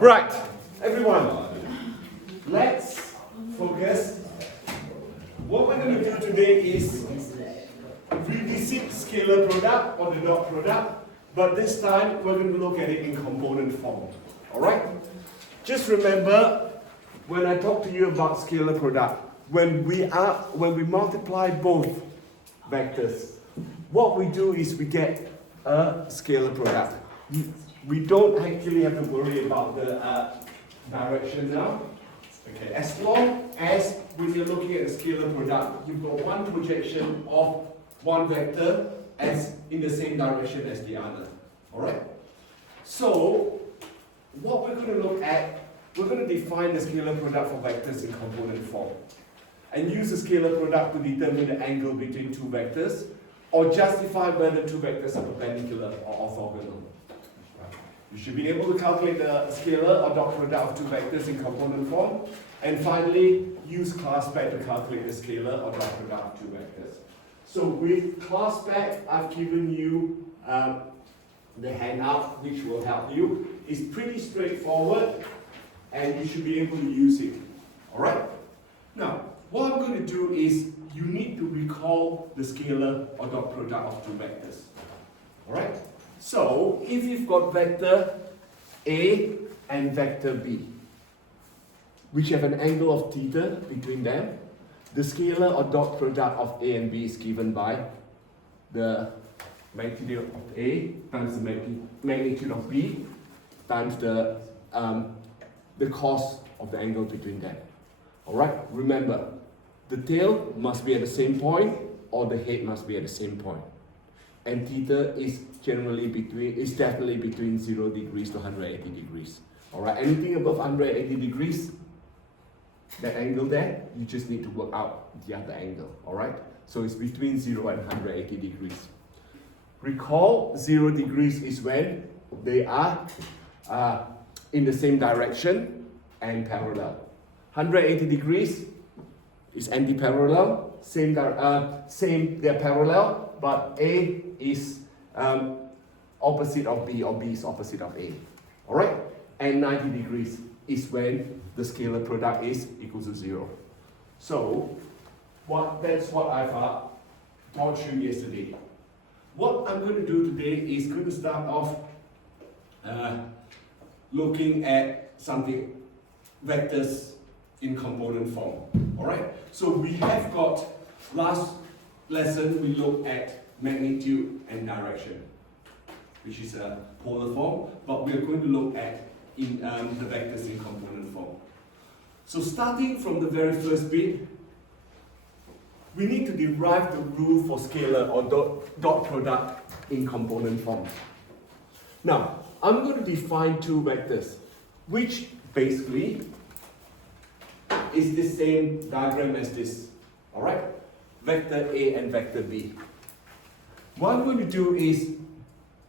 Right, everyone, let's focus. What we're going to do today is revisit scalar product or the dot product, but this time we're going to look at it in component form. Alright? Just remember, when I talk to you about scalar product, when we multiply both vectors, what we do is we get a scalar product. We don't actually have to worry about the direction now. Okay, as long as when you're looking at a scalar product, you've got one projection of one vector as in the same direction as the other. Alright? So, what we're going to look at, we're going to define the scalar product for vectors in component form. And use the scalar product to determine the angle between two vectors, or justify whether two vectors are perpendicular or orthogonal. You should be able to calculate the scalar or dot product of two vectors in component form. And finally, use class spec to calculate the scalar or dot product of two vectors. So with class spec, I've given you the handout which will help you. It's pretty straightforward and you should be able to use it. Alright? Now, what I'm going to do is you need to recall the scalar or dot product of two vectors. Alright? So, if you've got vector A and vector B, which have an angle of theta between them, the scalar or dot product of A and B is given by the magnitude of A times the magnitude of B times the cos of the angle between them. Alright, remember, the tail must be at the same point or the head must be at the same point. And theta is definitely between 0 degrees to 180 degrees. Alright, anything above 180 degrees, that angle there, you just need to work out the other angle. Alright, so it's between 0 and 180 degrees. Recall, 0 degrees is when they are in the same direction and parallel. 180 degrees is anti-parallel, they're parallel, but A is opposite of B or B is opposite of A. Alright? And 90 degrees is when the scalar product is equal to 0. So, that's what I've taught you yesterday. What I'm going to do today is going to start off looking at something, vectors in component form. Alright? So we have got, last lesson we looked at magnitude and direction, which is a polar form, but we're going to look at in the vectors in component form. So starting from the very first bit, we need to derive the rule for scalar or dot product in component form. Now, I'm going to define two vectors, which basically is the same diagram as this. Alright? Vector A and vector B. What I'm going to do is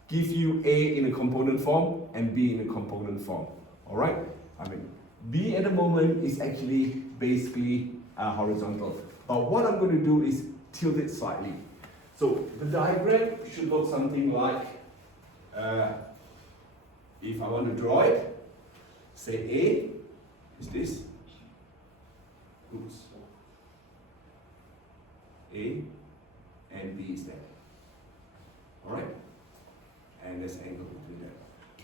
give you A in a component form and B in a component form. Alright? B at the moment is actually basically horizontal. But what I'm going to do is tilt it slightly. So the diagram should look something like, if I want to draw it, say A is this. Oops. A and B is that. Alright? And there's angle between them.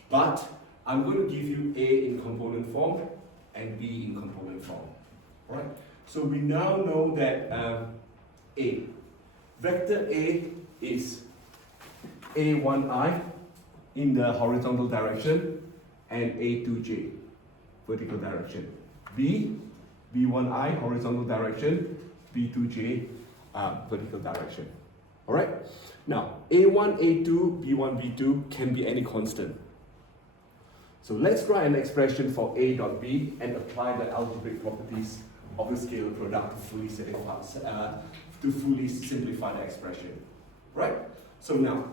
But I'm going to give you A in component form and B in component form. Alright? So we now know that A. Vector A is A1I in the horizontal direction and A2J, vertical direction. B, B1I, horizontal direction, B2J, vertical direction. Alright? Now, A1, A2, B1, B2 can be any constant. So let's write an expression for A dot B and apply the algebraic properties of the scalar product to fully simplify the expression. Right? So now,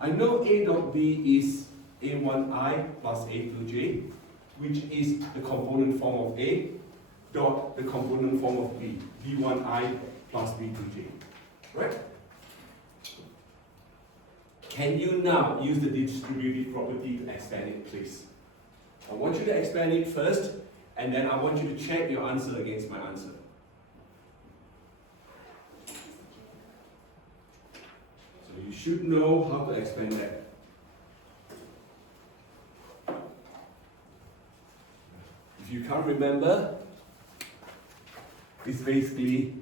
I know A dot B is A1I plus A2J, which is the component form of A, dot the component form of B, B1I plus B2J. Right? Can you now use the distributive property to expand it, please? I want you to expand it first, and then I want you to check your answer against my answer. So you should know how to expand that. If you can't remember, it's basically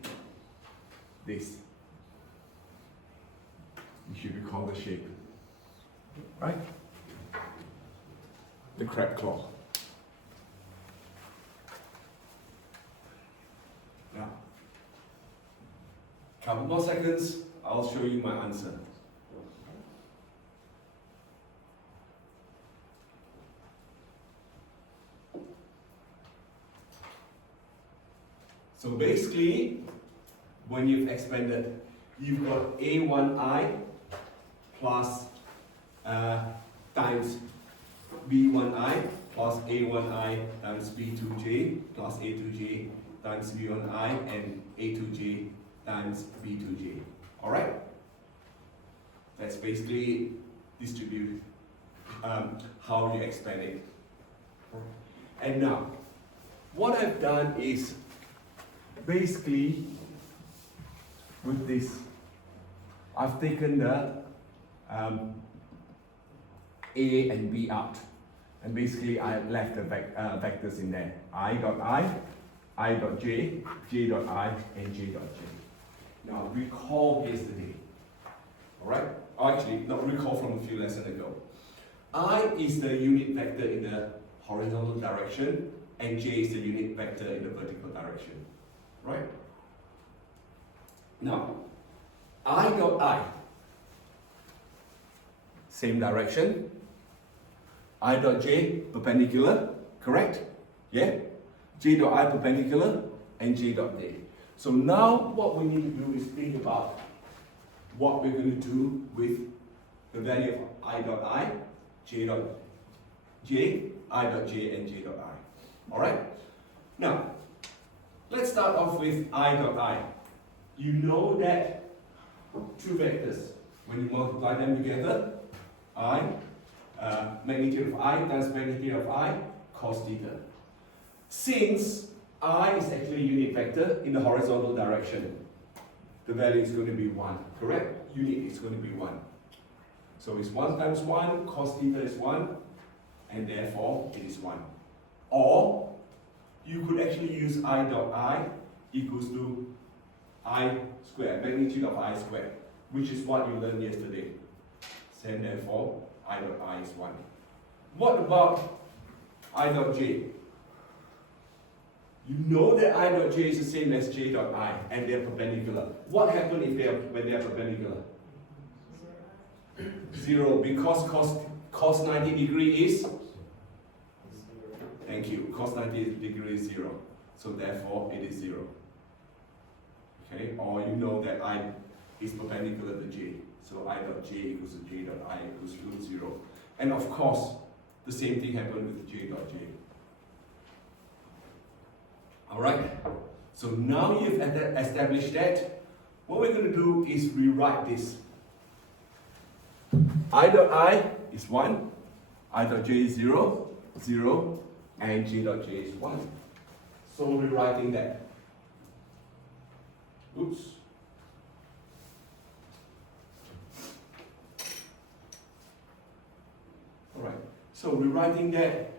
this. You should recall the shape, right? The crab claw. Now, couple more seconds, I'll show you my answer. So basically, when you've expanded, you've got A1I plus times B1I plus A1I times B2J plus A2J times B1I and A2J times B2J. Alright? That's basically distribute how you expand it. And now, what I've done is basically with this, I've taken the A and B out, and basically I left the vectors in there. I dot I dot J, J dot I, and J dot J. Now recall yesterday, alright? Actually, not recall from a few lessons ago. I is the unit vector in the horizontal direction, and J is the unit vector in the vertical direction, right? Now, I dot I, same direction. I dot J, perpendicular, correct? Yeah? J dot I perpendicular, and J dot J. So now what we need to do is think about what we're going to do with the value of I dot I, J dot J, I dot J, and J dot I. Alright? Now, let's start off with I dot I. You know that two vectors, when you multiply them together, I, magnitude of I times magnitude of I, cos theta. Since I is actually a unit vector in the horizontal direction, the value is going to be 1, correct? Unit is going to be 1. So it's 1 times 1, cos theta is 1, and therefore it is 1. Or, you could actually use I dot I equals to I squared, magnitude of I squared, which is what you learned yesterday. And therefore, I dot I is 1. What about I dot J? You know that I dot J is the same as J dot I, and they're perpendicular. What happens if when they're perpendicular? 0, because cos 90 degree is? Thank you. Cos 90 degree is 0. So therefore, it is 0. Okay? Or you know that I is perpendicular to J. So I dot J equals to J dot I equals to 0. And of course, the same thing happened with J dot J. Alright? So now you've established that, what we're going to do is rewrite this. I dot I is 1, I dot J is 0, 0, and J dot J is 1. So rewriting that. Oops. Alright, so rewriting that,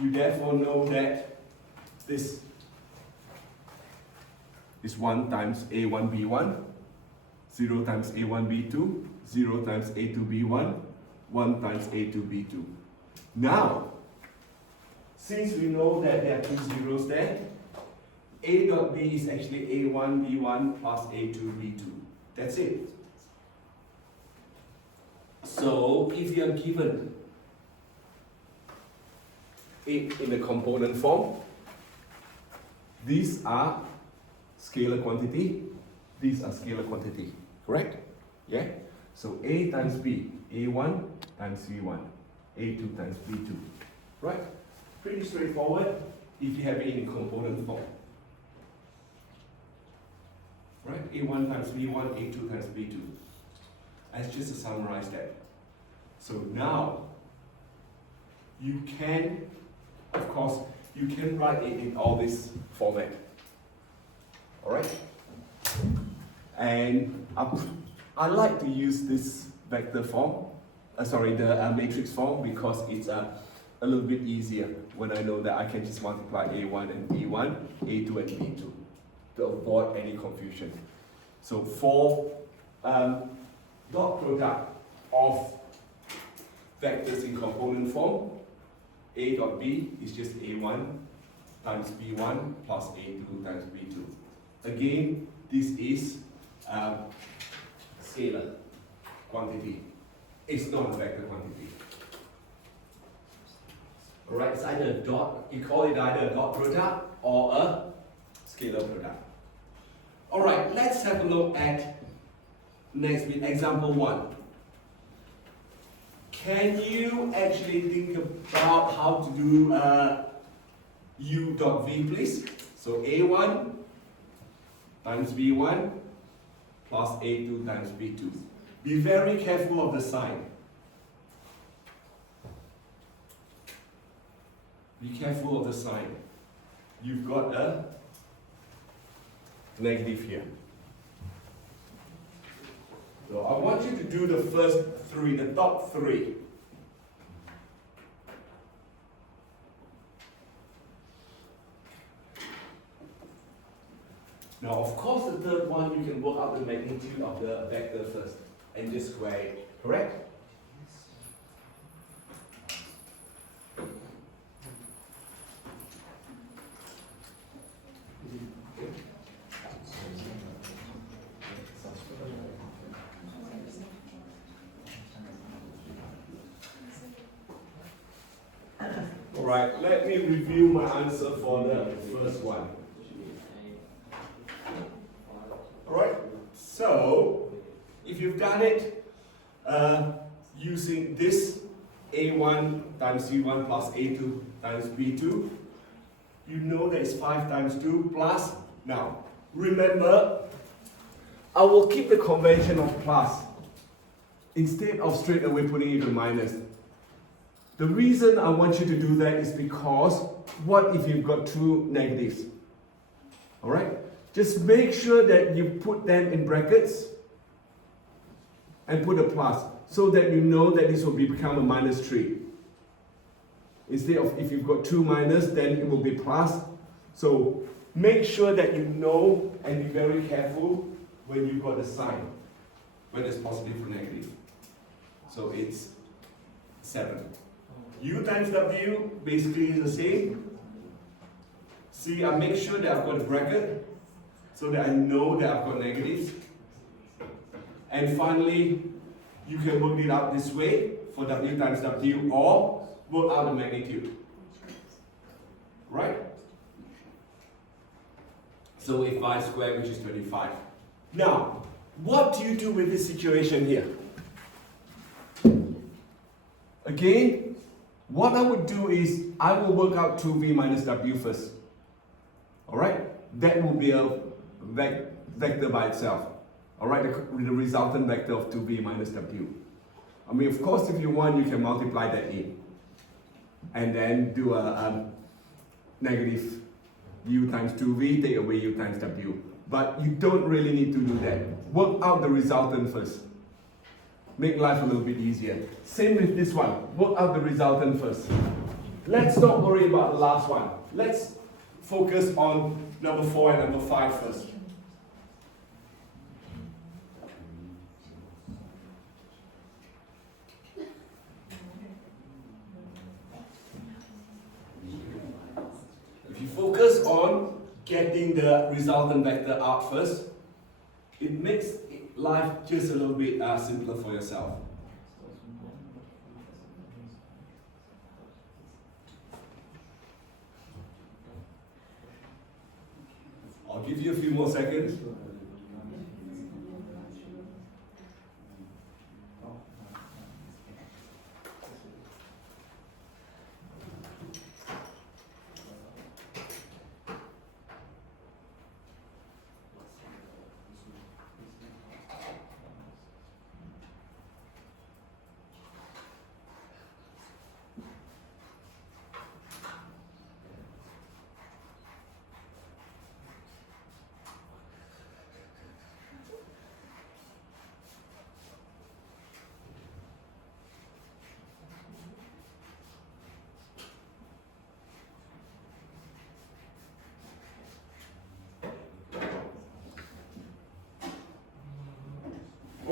you therefore know that this is 1 times A1B1, 0 times A1B2, 0 times A2B1, 1 times A2B2. Now, since we know that there are 2 zeros there, A dot B is actually A1B1 plus A2B2. That's it. So, if you are given it in the component form, these are scalar quantity, these are scalar quantity, correct? Yeah? So A times B, A1 times B1, A2 times B2, right? Pretty straightforward if you have it in component form. Right? A1 times B1, A2 times B2. That's just to summarize that. So now, you can of course, you can write it in all this format. Alright? And I like to use this vector form, the matrix form, because it's a little bit easier when I know that I can just multiply A1 and B1, A2 and B2 to avoid any confusion. So for dot product of vectors in component form, A dot B is just A1 times B1 plus A2 times B2. Again, this is scalar quantity. It's not a vector quantity. Alright, it's either a dot, you call it either a dot product or a scalar product. Alright, let's have a look at next bit, example 1. Can you actually think about how to do U dot V, please? So A1 times B1 plus A2 times B2. Be very careful of the sign. Be careful of the sign. You've got a negative here. So I want you to do the first three, the top three. Now, of course, the third one, you can work out the magnitude of the vector first and just square it, correct? Alright, let me review my answer for the first one. Alright, so if you've done it using this A1 times C1 plus A2 times B2, you know that it's 5 times 2 plus. Now, remember, I will keep the convention of plus instead of straight away putting it to minus. The reason I want you to do that is because what if you've got two negatives? Alright? Just make sure that you put them in brackets and put a plus so that you know that this will become a minus 3. Instead of if you've got 2 minus, then it will be plus. So make sure that you know and be very careful when you've got a sign, whether it's positive or negative. So it's 7. U times W basically is the same. See, I make sure that I've got a bracket so that I know that I've got negatives. And finally, you can work it out this way for W times W or work out the magnitude. Right? So if I square, which is 25. Now, what do you do with this situation here? Again, what I would do is, I will work out 2V minus W first. Alright? That will be a vector by itself. Alright? The resultant vector of 2V minus W. I mean, of course, if you want, you can multiply that in. And then do a negative U times 2V, take away U times W. But you don't really need to do that. Work out the resultant first. Make life a little bit easier. Same with this one. Work out the resultant first. Let's not worry about the last one. Let's focus on number 4 and number 5 first. If you focus on getting the resultant vector out first, it makes life just a little bit simpler for yourself. I'll give you a few more seconds.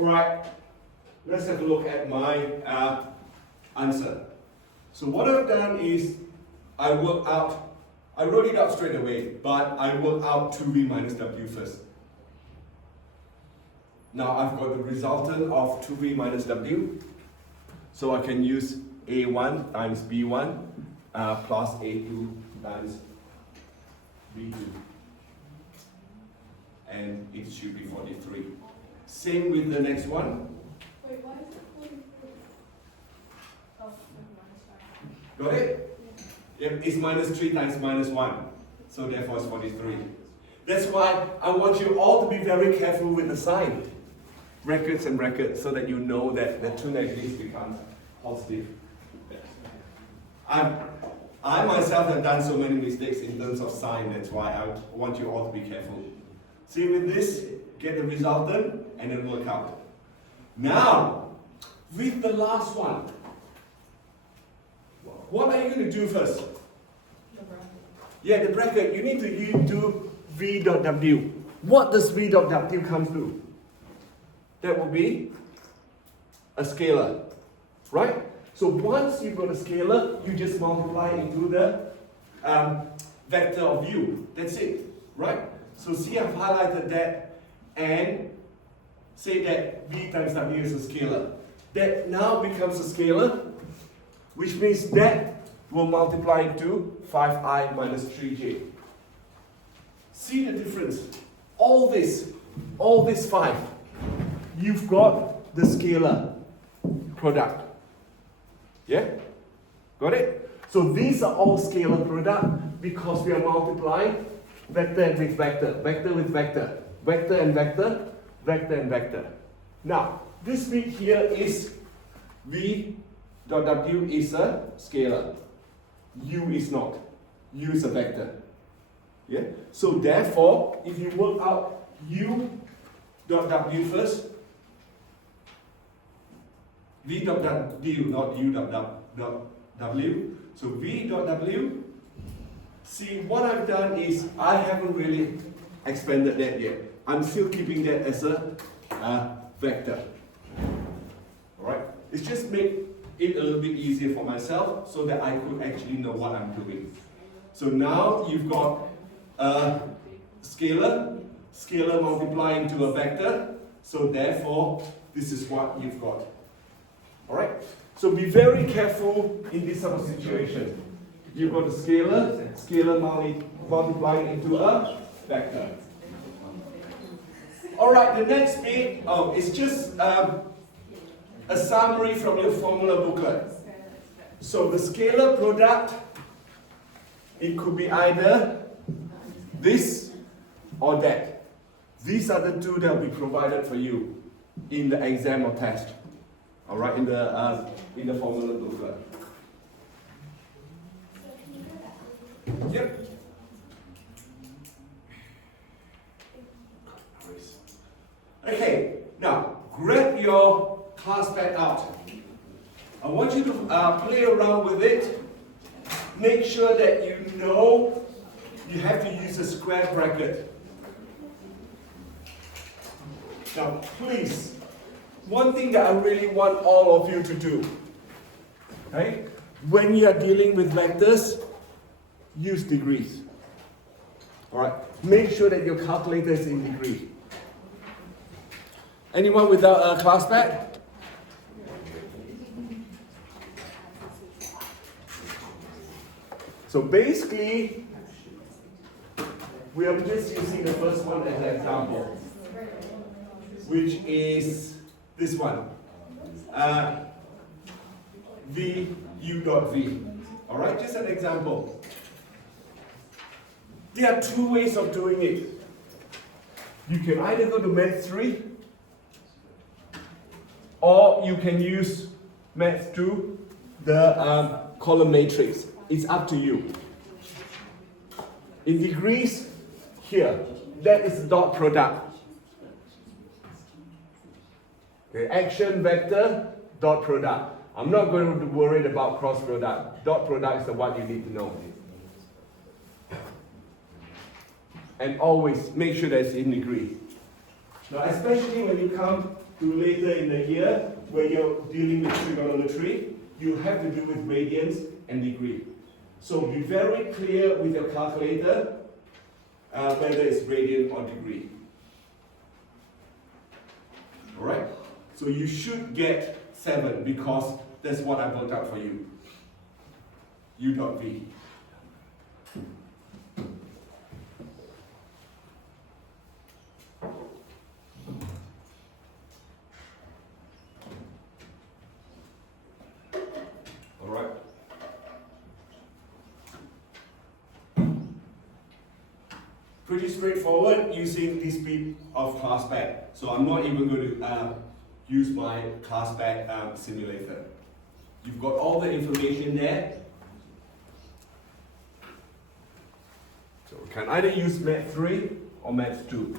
Alright, let's have a look at my answer. So what I've done is I wrote it out straight away, but I work out 2v minus w first. Now I've got the resultant of 2v minus w, so I can use a1 times b1 plus a2 times b2. And it should be 43. Same with the next one. Wait, why is it 43? Oh, minus 5. Got it? Yep, it's minus 3 times minus 1. So therefore it's 43. That's why I want you all to be very careful with the sign. Brackets and brackets, so that you know that the two negatives become positive. I myself have done so many mistakes in terms of sign, that's why I want you all to be careful. See, with this, get the resultant and then work out. Now, with the last one, what are you going to do first? The bracket. Yeah, the bracket. You need to do v dot w. What does v dot w come to? That will be a scalar, right? So once you've got a scalar, you just multiply into the vector of u. That's it, right? So see, I've highlighted that and say that v times w is a scalar. That now becomes a scalar, which means that will multiply into 5i minus 3j. See the difference? All this 5, you've got the scalar product. Yeah? Got it? So these are all scalar product because we are multiplying vector with vector, vector with vector, vector and vector, vector and vector. Now, this bit here is v dot w is a scalar. U is not. U is a vector. Yeah? So therefore, if you work out u dot w first, v dot w, not u dot w. So v dot w, see what I've done is I haven't really expanded that yet. I'm still keeping that as a vector. Alright? It's just make it a little bit easier for myself so that I could actually know what I'm doing. So now you've got a scalar multiplying to a vector, so therefore this is what you've got. Alright? So be very careful in this sort of situation. You've got a scalar multiplying into a vector. Alright, the next bit, it's just a summary from your formula booklet. So the scalar product, it could be either this or that. These are the two that will be provided for you in the exam or test. Alright, in the formula booklet. Yep. Okay, now grab your class pad out. I want you to play around with it. Make sure that you know you have to use a square bracket. Now please, one thing that I really want all of you to do, okay? When you are dealing with vectors, use degrees. Alright, make sure that your calculator is in degree. Anyone without a class pad? So basically, we are just using the first one as an example, which is this one, v u dot v. Alright, just an example. There are two ways of doing it. You can either go to Math 3, or you can use Math 2, the column matrix. It's up to you. In degrees, here, that is dot product. Okay, action vector, dot product. I'm not going to be worried about cross product. Dot product is the one you need to know. And always make sure that it's in degree. Now, especially when you come to later in the year, where you're dealing with trigonometry, you have to do with radians and degree. So be very clear with your calculator whether it's radian or degree. Alright? So you should get 7 because that's what I worked out for you. U dot V. Alright? Pretty straightforward using this bit of classback. So I'm not even going to use my classback simulator. You've got all the information there. So we can either use Math 3 or Math 2.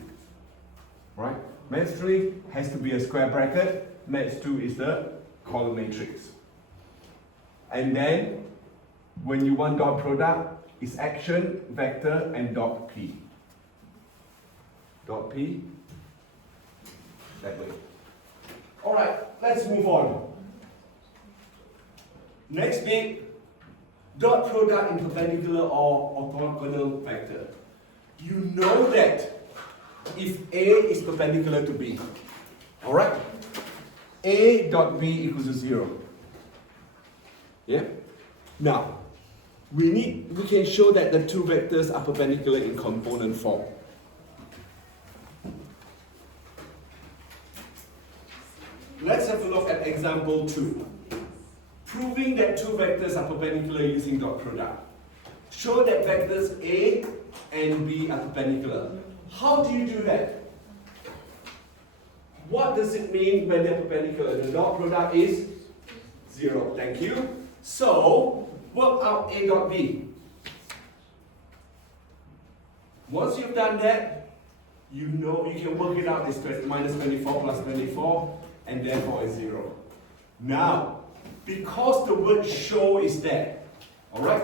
Right? Math 3 has to be a square bracket. Math 2 is the column matrix. And then when you want dot product, it's action, vector, and dot P. Dot P. That way. Alright, let's move on. Next bit, dot product in perpendicular or orthogonal vector. You know that if A is perpendicular to B, alright? A dot B equals to 0. Yeah? Now, we can show that the two vectors are perpendicular in component form. Let's have a look at example 2. Proving that two vectors are perpendicular using dot product. Show that vectors A and B are perpendicular. How do you do that? What does it mean when they're perpendicular? The dot product is 0. Thank you. So, work out A dot B. Once you've done that, you know you can work it out. It's minus 24 plus 24, and therefore it's 0. Now, because the word show is there, alright?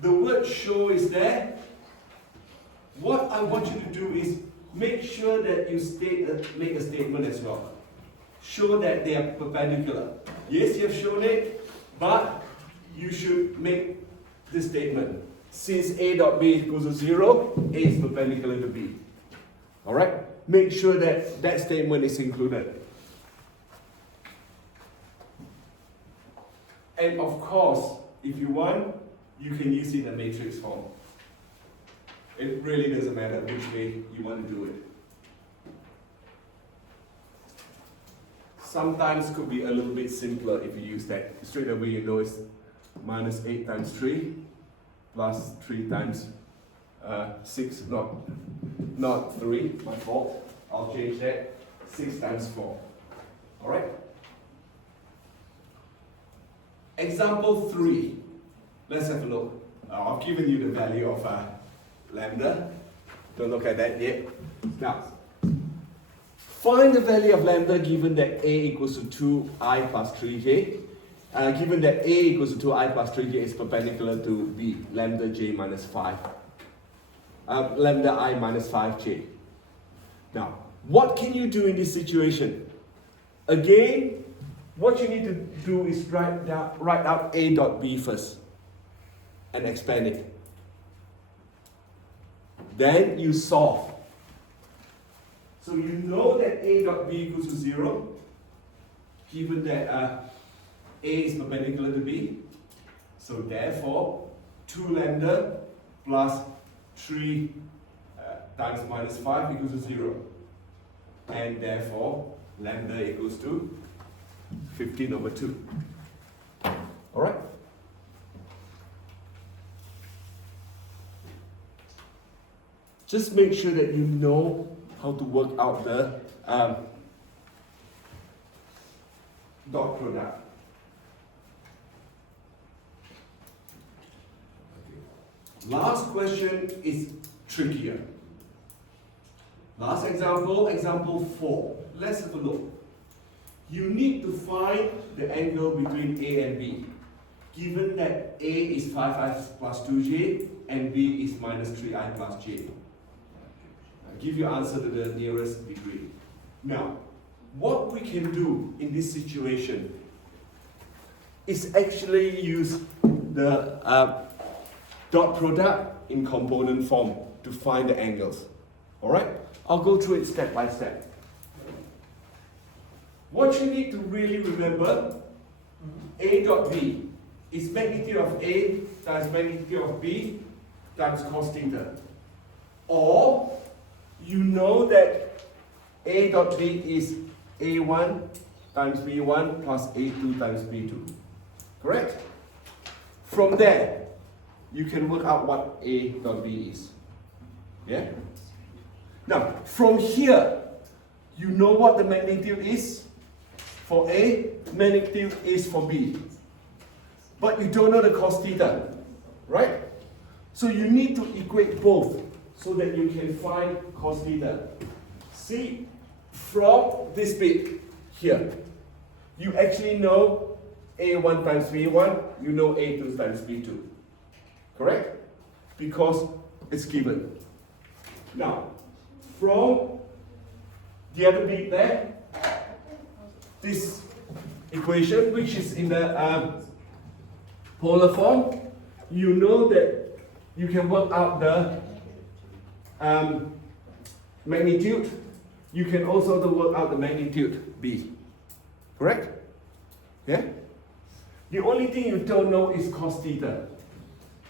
The word show is there. What I want you to do is make sure that you make a statement as well. Show that they are perpendicular. Yes, you have shown it, but you should make this statement. Since A dot B equals to 0, A is perpendicular to B. Alright? Make sure that that statement is included. And of course, if you want, you can use it in a matrix form. It really doesn't matter which way you want to do it. Sometimes could be a little bit simpler if you use that. Straight away you know it's minus 8 times 3 plus 3 times 6, not 3, my fault. I'll change that. 6 times 4. Alright? Example 3. Let's have a look. I've given you the value of lambda. Don't look at that yet. Now, find the value of lambda given that A equals to 2i plus 3j. Given that A equals to 2i plus 3j is perpendicular to B, lambda j minus 5. Lambda I minus 5j. Now, what can you do in this situation? Again, what you need to do is write out A dot B first and expand it. Then you solve. So you know that A dot B equals to 0, given that A is perpendicular to B. So therefore, 2 lambda plus 3 times minus 5 equals to 0. And therefore, lambda equals to 15 over 2. Alright? Just make sure that you know how to work out the dot product. Last question is trickier. Last example, example 4. Let's have a look. You need to find the angle between A and B, given that A is 5i plus 2j and B is minus 3i plus j. Give your answer to the nearest degree. Now, what we can do in this situation is actually use the dot product in component form to find the angles. Alright? I'll go through it step by step. What you need to really remember, A dot B is magnitude of A times magnitude of B times cos theta. Or you know that A dot B is A1 times B1 plus A2 times B2. Correct? From there, you can work out what A dot B is. Yeah? Now, from here, you know what the magnitude is for A, magnitude is for B. But you don't know the cos theta, right? So you need to equate both so that you can find cos theta. See, from this bit here, you actually know A1 times B1, you know A2 times B2. Correct? Because it's given. Now, from the other bit there, this equation, which is in the polar form, you know that you can work out the magnitude. You can also work out the magnitude B. Correct? Yeah? The only thing you don't know is cos theta.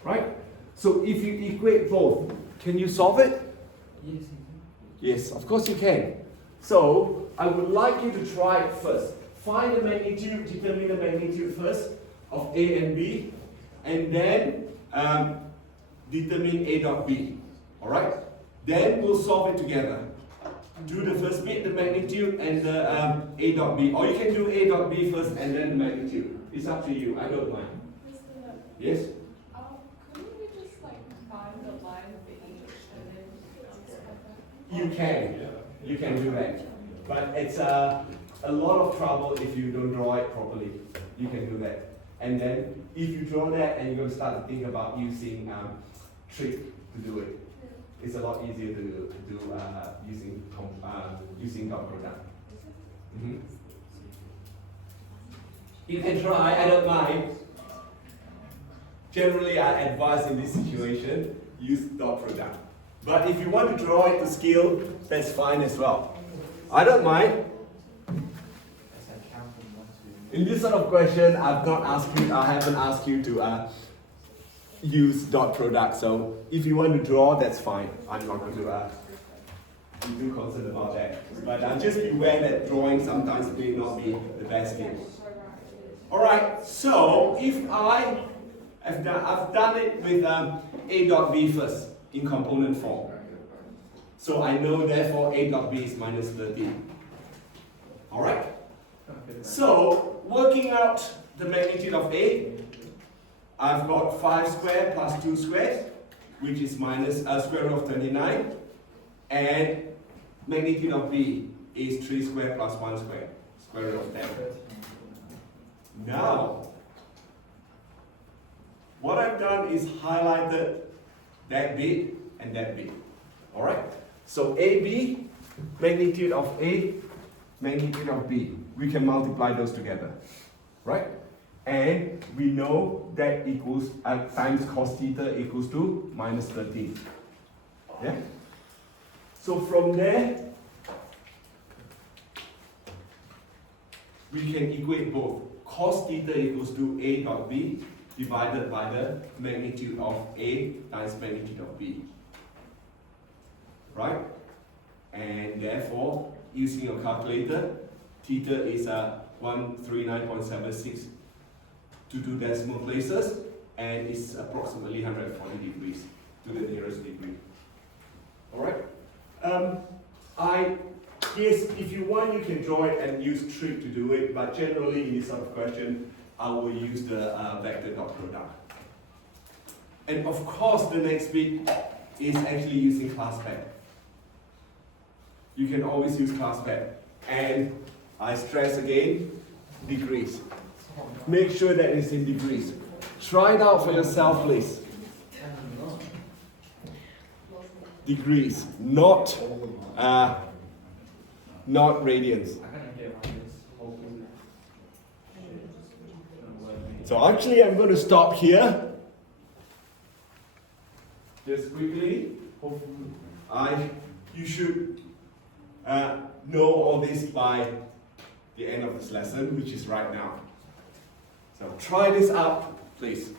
Right? So if you equate both, can you solve it? Yes. Yes, of course you can. So I would like you to try it first. Find the magnitude, determine the magnitude first of A and B, and then determine A dot B. Alright? Then we'll solve it together. Do the first bit, the magnitude, and the A dot B. Or you can do A dot B first and then the magnitude. It's up to you, I don't mind. Yes? Couldn't we just like find the line of the English and then You can. You can do that. But it's a lot of trouble if you don't draw it properly. You can do that. And then if you draw that and you're going to start to think about using trick to do it, it's a lot easier to do using dot product. Mm-hmm. You can try, I don't mind. Generally, I advise in this situation, use dot product. But if you want to draw it to scale, that's fine as well. I don't mind. In this sort of question, I haven't asked you to use dot product. So if you want to draw, that's fine. I'm not going to be too concerned about that. But just be aware that drawing sometimes may not be the best skill. Alright, so if I've done it with A dot B first in component form. So I know therefore A dot B is minus 13. Alright? So working out the magnitude of A, I've got 5 squared plus 2 squared, which is minus square root of 29. And magnitude of B is 3 squared plus 1 squared, square root of 10. Now, what I've done is highlighted that bit and that bit. Alright? So AB, magnitude of A, magnitude of B. We can multiply those together. Right? And we know that equals times cos theta equals to minus 13. Yeah? So from there, we can equate both. Cos theta equals to A dot B divided by the magnitude of A times magnitude of B. Right? And therefore, using your calculator, theta is 139.76 to 2 decimal places, and it's approximately 140 degrees to the nearest degree. Alright? Yes, if you want, you can draw it and use trig to do it, but generally in this sort of question, I will use the vector dot product. And of course, the next bit is actually using class pad. You can always use class pad. And I stress again, degrees. Make sure that it's in degrees. Try it out for yourself, please. Degrees, not radians. So actually I'm going to stop here. Just quickly, you should know all this by the end of this lesson, which is right now. So try this out, please.